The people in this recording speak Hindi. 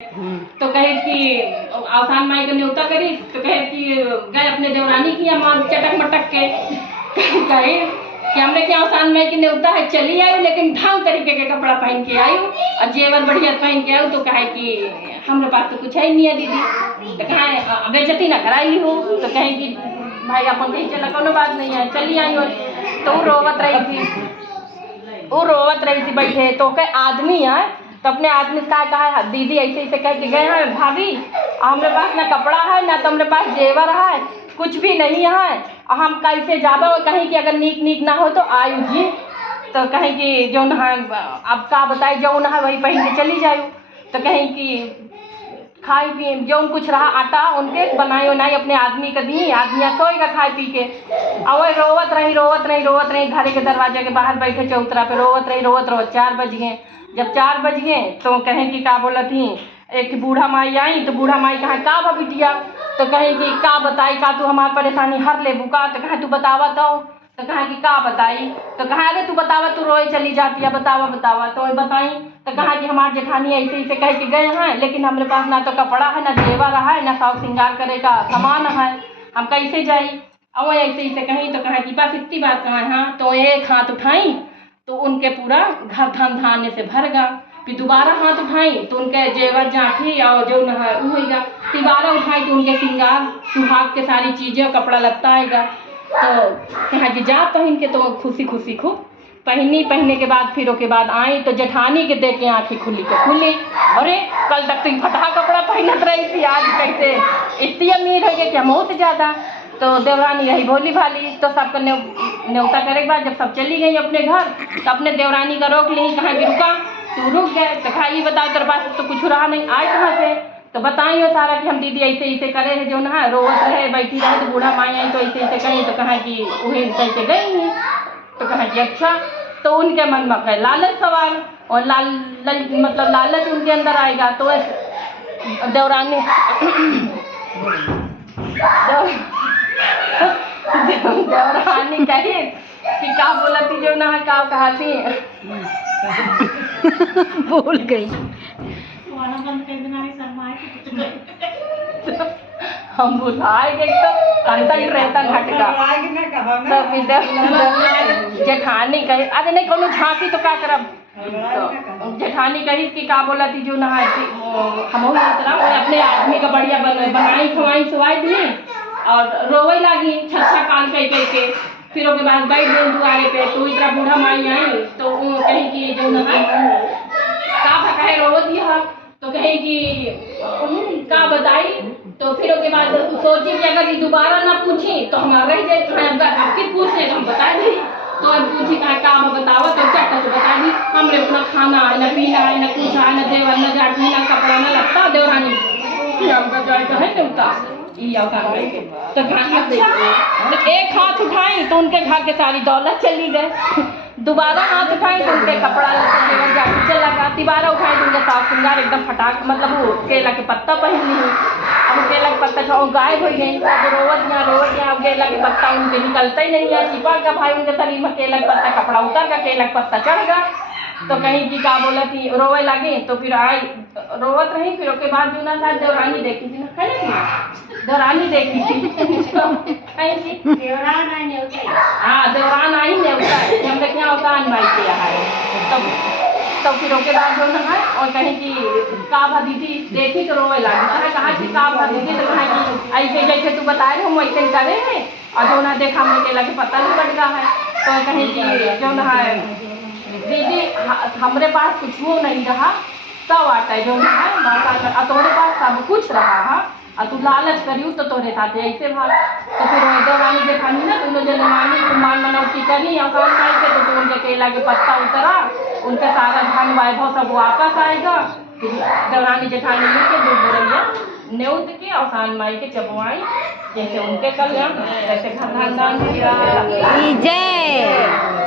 तो कहे कि आसान माई का न्योता करी, तो कहे कि गए अपने देवरानी की अमान चटक मटक के कहे कि हमने क्या आसान माई की न्योता है, चली आई लेकिन ढंग तरीके के कपड़ा पहन के आई और जेवर बढ़िया पहन के आई। तो कहे कि हमारे पास तो कुछ है ही नहीं है दीदी, तो कहे बेइज्जती ना कराई ली हो। तो कहे कि भाई अपन कहीं चला कोनो बात नहीं है, चली आई। और तो वो रोवत रही थी बैठे। तो कहे आदमी है तो अपने आदमी से कहा दीदी ऐसे ऐसे कह के गए हैं भाभी, हमारे पास ना कपड़ा है ना तो हमारे पास जेवर है, कुछ भी नहीं है, हम कैसे जाबो। और कहीं कि अगर नीक ना हो तो आयु जी। तो कहें कि जो ना अब का बताए जो ना वही पहन के चली जायू। तो कहें कि खाई पिए जो कुछ रहा आटा उनके बनाई उनाई अपने आदमी का दी, आदमी सोएगा खाए पी के। और वही रोवत रही घर के दरवाजे के बाहर बैठे चौतरा पे रोवत रही 4 बज गए। जब 4 बज गए तो कहें कि का बोला थी, एक बूढ़ा माई आई। तो बूढ़ा माई कहा का बिटिया, तो कहें कि का बताई का तू हमारी परेशानी हर ले बुका। तो कहे तू बतावा तो कहा कि का बताई। तो कहा अरे तू बतावा, तू रोए चली जाती है, बतावा। तो वही बताई। तो कहा कि हमारे जेठानी ऐसे ऐसे कह के गए हैं, लेकिन हमारे पास ना तो कपड़ा है ना जेवर है ना शौक श्रृंगार करे का सामान है, हम कैसे जाई। और ऐसे ऐसे कहीं। तो कहा कि बस इतनी बात कहा। हाँ तो एक हाथ उठाई तो उनके पूरा घर धन धान्य से भर गया। फिर दोबारा हाथ उठाई तो उनके जेवर जाठी और जो न होगा। दोबारा उठाई तो उनके श्रृंगार सुहाग के सारी चीज़ें कपड़ा लगता आएगा। तो कहा कि जा पहन के। तो खुशी खूब पहनने के बाद फिर उसके बाद आई तो जेठानी के देख के आँखें खुली। अरे कल तक तो फटा कपड़ा पहनत रही थी, आज कैसे इतनी अमीर हो गई कि हम से ज़्यादा। तो देवरानी रही भोली भाली। तो सबका न्योता करे के बाद जब सब चली गई अपने घर तो अपने देवरानी का रोक ली। कहा कि रुका, तू रुक गए। तो कहा ये बताओ तेरे पास तो कुछ रहा नहीं, आए कहाँ से। तो बताई हो सारा कि हम दीदी ऐसे ऐसे करे है, जो ना रोवत रहे बैठी रहे। तो बूढ़ा माई आई तो ऐसे ऐसे कही। तो कहा कि वही करके गई हैं। तो कहा कि अच्छा। तो उनके मन में कहे लालच सवाल और मतलब लालच उनके अंदर आएगा। तो देवरानी देवरानी कही कि का बोला थी जो ना का कहा थी भूल गई। हम बुलाए तो अंतर रहता घटका। तो फिर जेठानी कही अरे नहीं कोनो झांकी तो का करब। तो जेठानी कही कि का बोला थी जो नहा हम अपने आदमी का बढ़िया बनाई खवाई सुवाई दी और रोवे लागी छच्छा कान कह के। फिर उसके बाद बैठ गई दुआरे पे। तो इतना बूढ़ा माई आई तो कही कि जो नहा का कहे रो दिया। तो कहे कि का बताई। तो फिर उसके बाद सोची कि अगर ये दोबारा ना पूछी तो हम रह जाए, आपकी पूछ ले तो हम बता दी। तो अब पूछी कहा काम बताओ तो चट्टा से बता दी। हमने अपना खाना है न पीना है न कुछ है न जेवर न जाठी न कपड़ा न लगता। देवरानी हमका जाए तो है देवता तो अच्छा। तो एक हाथ उठाई तो उनके घर के सारी दौलत चली गए। दोबारा हाथ उठाई तो उनके कपड़ा जेवर जाठी चला गया। दोबारा उठाई तो उनका साफ श्रृंगार एकदम फटाक मतलब वो केला के पत्ता पहन ली। अब केला के पत्ता छो गायब हो गई। अब रोवत यहाँ अब केला के पत्ता उनके निकलता ही नहीं है। चिपक का भाई उनके शरीर में केला के पत्ता कपड़ा उतर गया, केला के पत्ता चढ़ गया। तो कहीं की का बोला थी रोवे लगे। तो फिर आई रोवत रही। फिर उसके बाद जो ना शायद देवरानी देखी थी ना, है ना देवरानी देखी थी हाँ देवरान आई न्योता हम देखे होता अनवाई किया है। तो फिर उसके बाद जो ना है और कहीं की का भा दीदी देखी तो रोवे लगी। कहा कि का भा दीदी। तो कहा कि ऐसे जैसे तू बताए हम वैसे करे हैं और जो ना देखा हमने केला के पत्ता नहीं बढ़ गया है। तो कहीं की जो ना है दीदी हमारे पास कुछ वो नहीं रहा, सब आता है जो ना है माता तुम्हारे पास सब कुछ रहा है और तू लालच करियो तो तोरे साथ ऐसे भाग। तो फिर देवरानी जेठानी ना दोनों जन्मानी मान मनौती करी और काम खाई के। तो उनके केला के पत्ता उतरा, उनका सारा धन वैभव सब वापस आएगा। फिर देवरानी जेठानी मिलके दूध बोरैया न्योत के आसान माई के चबुआई जैसे उनके कल्याण वैसे घर खानदान जय।